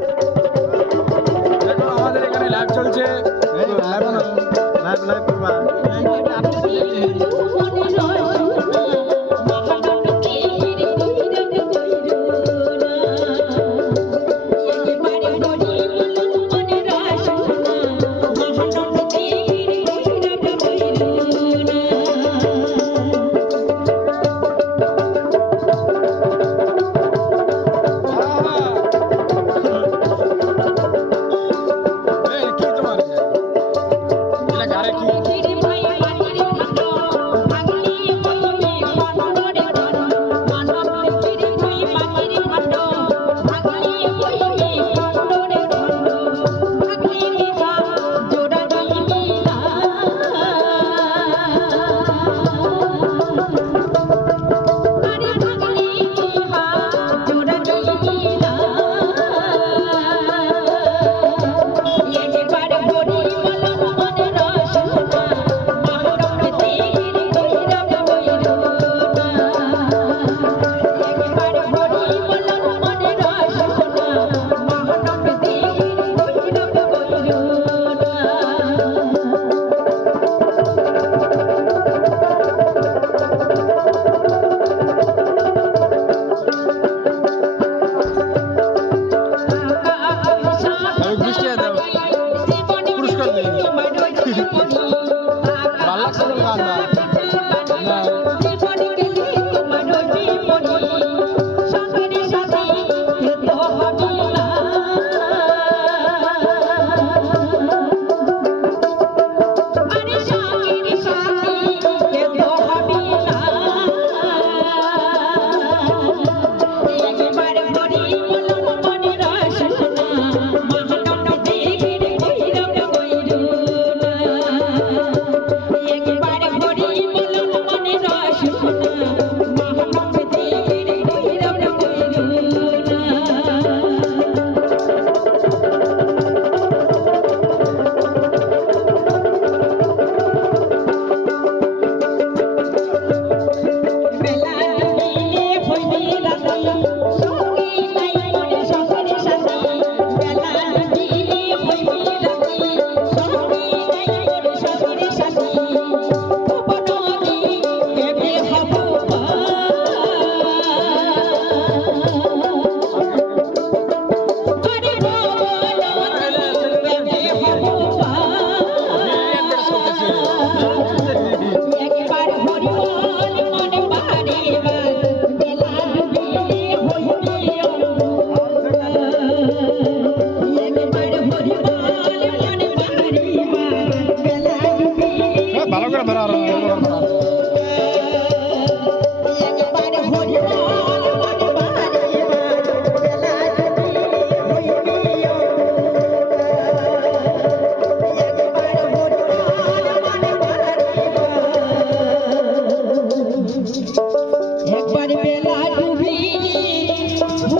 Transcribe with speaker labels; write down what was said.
Speaker 1: দেখো